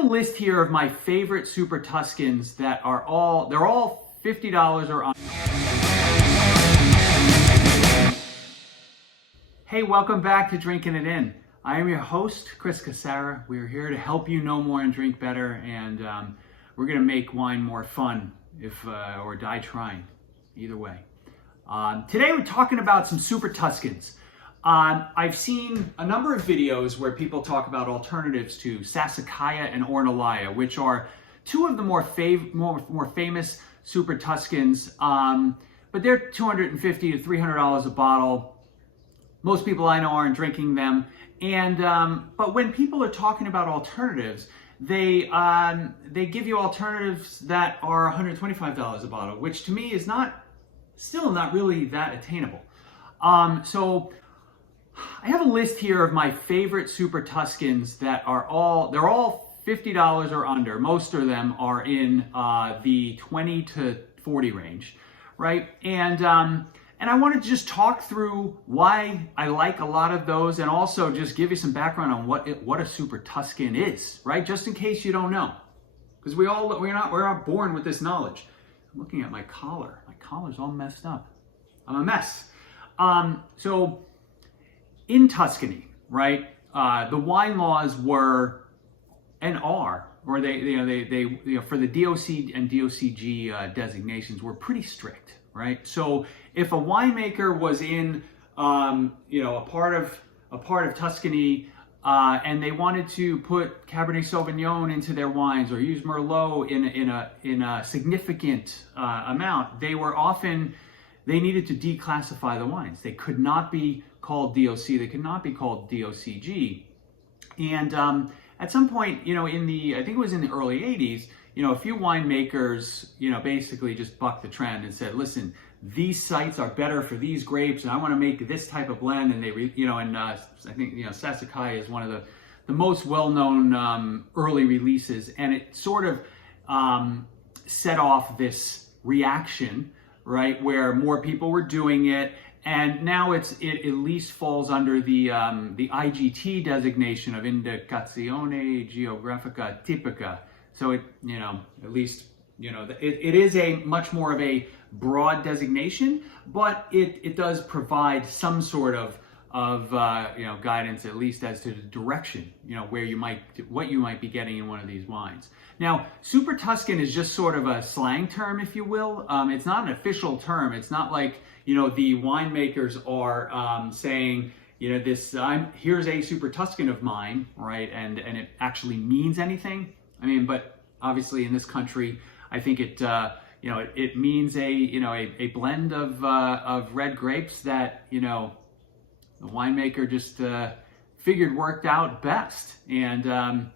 have a list here of my favorite Super Tuscans that are they're all $50 or under. Hey, welcome back to Drinking It In. I am your host, Chris Casara. We're here to help you know more and drink better, and we're gonna make wine more fun or die trying, either way. Today we're talking about some Super Tuscans. I've seen a number of videos where people talk about alternatives to Sassicaia and Ornellaia, which are two of the more famous Super Tuscans, but they're $250 to $300 a bottle. Most people I know aren't drinking them, but when people are talking about alternatives, they give you alternatives that are $125 a bottle, which to me is still not really that attainable. So I have a list here of my favorite Super Tuscans that are they're all $50 or under. Most of them are in the 20 to 40 range, right? And I wanted to just talk through why I like a lot of those, and also just give you some background on what a Super Tuscan is, right? Just in case you don't know, because we're not born with this knowledge. I'm looking at my collar. My collar's all messed up. I'm a mess. So in Tuscany, right, the wine laws were and are, or they for the DOC and DOCG designations were pretty strict, right? So if a winemaker was in a part of Tuscany and they wanted to put Cabernet Sauvignon into their wines or use Merlot in a significant amount, they needed to declassify the wines. They could not be called DOC. They could not be called DOCG. And at some point, I think it was in the early 80s, a few winemakers, basically just bucked the trend and said, listen, these sites are better for these grapes, and I want to make this type of blend. And I think, Sassicaia is one of the most well-known early releases, and it sort of set off this reaction, right, where more people were doing it. And now it at least falls under the IGT designation of Indicazione Geografica Tipica. So it is a much more of a broad designation, but it does provide some sort of guidance, at least as to the direction, what you might be getting in one of these wines. Now, Super Tuscan is just sort of a slang term, if you will. It's not an official term. It's not like, the winemakers are saying, here's a Super Tuscan of mine, right? And it actually means anything. I mean, but obviously in this country, I think it means a blend of red grapes that, the winemaker just figured worked out best. And,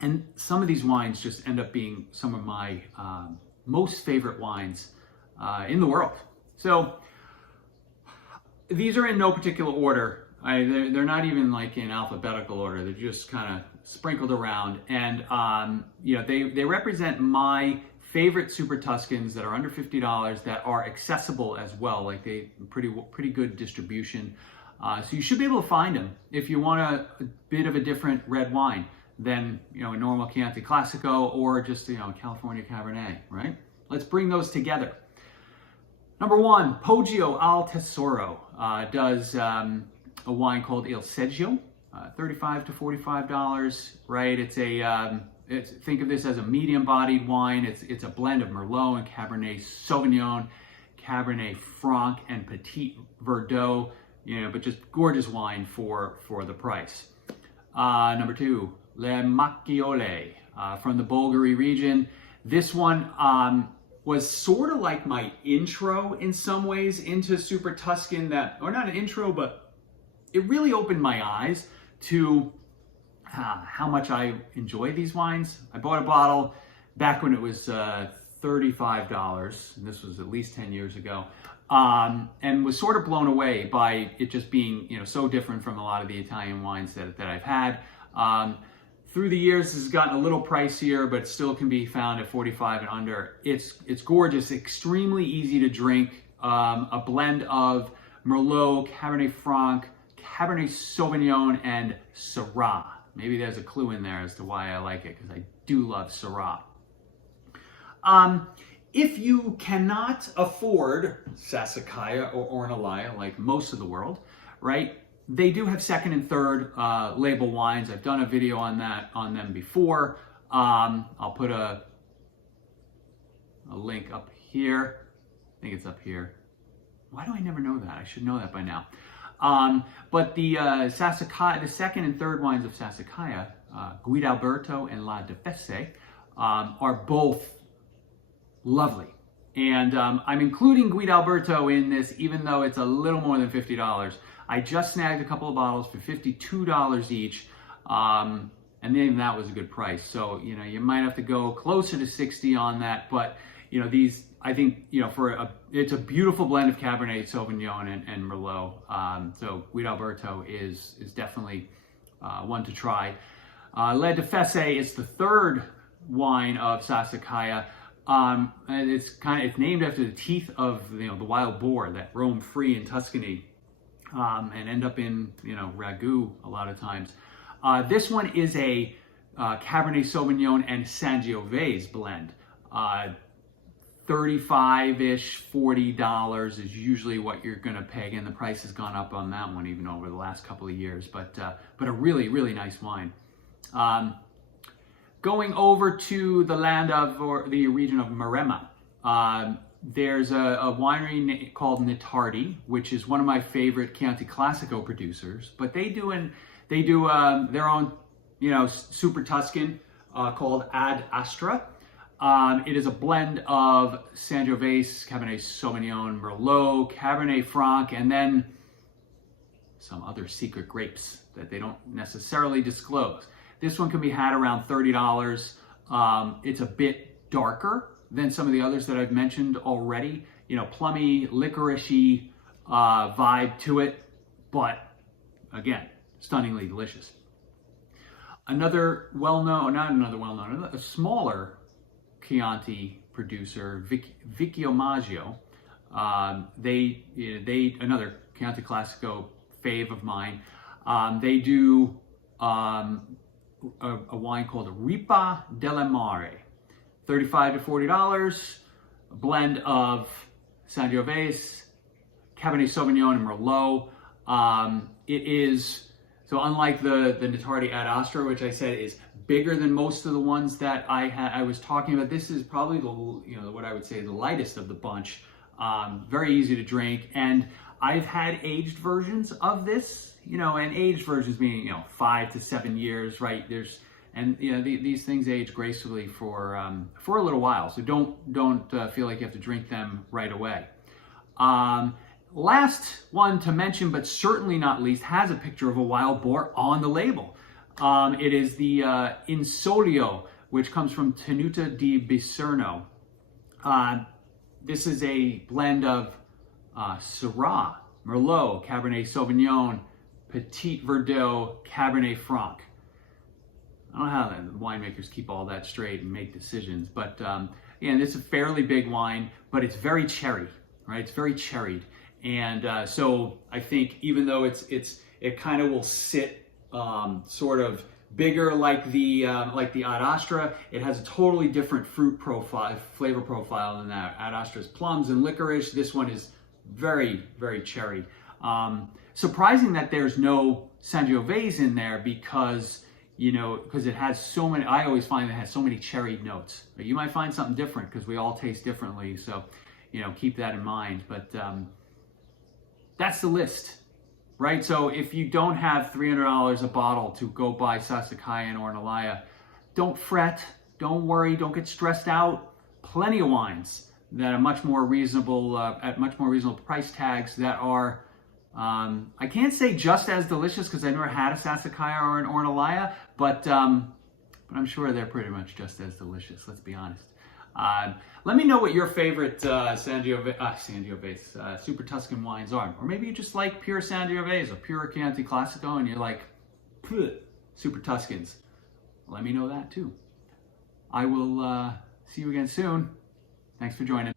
and some of these wines just end up being some of my most favorite wines in the world. So these are in no particular order. They're not even like in alphabetical order. They're just kind of sprinkled around. And, they represent my favorite Super Tuscans that are under $50 that are accessible as well. Like they pretty good distribution. So you should be able to find them if you want a bit of a different red wine than, a normal Chianti Classico or just, California Cabernet, right? Let's bring those together. Number one, Poggio al Tesoro does a wine called Il Seggio, $35 to $45, right? Think of this as a medium-bodied wine. It's a blend of Merlot and Cabernet Sauvignon, Cabernet Franc, and Petit Verdot, but just gorgeous wine for the price. Number two, Le Macchiole from the Bulgari region. This one was sort of like my intro in some ways into Super Tuscan, or not an intro, but it really opened my eyes to how much I enjoy these wines. I bought a bottle back when it was $35, and this was at least 10 years ago, and was sort of blown away by it just being so different from a lot of the Italian wines that I've had. Through the years, this has gotten a little pricier, but still can be found at $45 and under. It's gorgeous, extremely easy to drink, a blend of Merlot, Cabernet Franc, Cabernet Sauvignon, and Syrah. maybe there's a clue in there as to why I like it, because I do love Syrah. If you cannot afford Sassicaia or Ornellaia, like most of the world, right? They do have second and third label wines. I've done a video on them before. I'll put a link up here. I think it's up here. Why do I never know that? I should know that by now. But the Sassicaia, the second and third wines of Sassicaia, Guidalberto and La Defese, are both lovely. And I'm including Guidalberto in this, even though it's a little more than $50. I just snagged a couple of bottles for $52 each, and even that was a good price. So, you know, you might have to go closer to 60 on that, but, you know, these, I think, you know, it's a beautiful blend of Cabernet Sauvignon and Merlot. So Guidalberto is definitely one to try. La Defese is the third wine of Sassicaia. And it's named after the teeth of, you know, the wild boar that roam free in Tuscany, and end up in, you know, ragu a lot of times. This one is a Cabernet Sauvignon and Sangiovese blend. 35-ish, $40 is usually what you're gonna pay, and the price has gone up on that one even over the last couple of years, but a really, really nice wine. Going over to the land of, or the region of Maremma, there's a winery called Netardi, which is one of my favorite Chianti Classico producers, but they do their own, you know, Super Tuscan called Ad Astra. It is a blend of Sangiovese, Cabernet Sauvignon, Merlot, Cabernet Franc, and then some other secret grapes that they don't necessarily disclose. This one can be had around $30. It's a bit darker than some of the others that I've mentioned already. You know, plummy, licoricey vibe to it, but again, stunningly delicious. Another well-known, a smaller Chianti producer, Vecchio Maggio. They another Chianti Classico fave of mine. They do a wine called Ripa della Mare, $35 to $40, a blend of Sangiovese, Cabernet Sauvignon, and Merlot. It is, so unlike the Netardi Ad Astra, which I said is bigger than most of the ones that I was talking about, this is probably the, you know, what I would say the lightest of the bunch. Very easy to drink, and I've had aged versions of this, you know, and aged versions meaning, you know, 5 to 7 years, right? And you know, these things age gracefully for a little while, so don't feel like you have to drink them right away. Last one to mention, but certainly not least, has a picture of a wild boar on the label. It is the Insolio, which comes from Tenuta di Biserno. This is a blend of Syrah, Merlot, Cabernet Sauvignon, Petit Verdot, Cabernet Franc. I don't know how the winemakers keep all that straight and make decisions, but yeah, this is a fairly big wine, but it's very cherry, right? It's very cherried, and so I think even though it kind of will sit sort of bigger like the Ad Astra, it has a totally different fruit profile, flavor profile than that. Ad Astra's plums and licorice. This one is very, very cherry. Surprising that there's no Sangiovese in there because, you know, because it has so many, I always find it has so many cherried notes. But you might find something different because we all taste differently. So, you know, keep that in mind. But that's the list, right? So if you don't have $300 a bottle to go buy Sassicaia and Ornellaia, don't fret, don't worry, don't get stressed out. Plenty of wines that are much more reasonable, at much more reasonable price tags that are, I can't say just as delicious because I never had a Sassicaia or an Ornellaia, but I'm sure they're pretty much just as delicious, let's be honest. Let me know what your favorite Sangiovese, Super Tuscan wines are. Or maybe you just like pure Sangiovese or pure Chianti Classico and you're like, Super Tuscans. Let me know that too. I will see you again soon. Thanks for joining.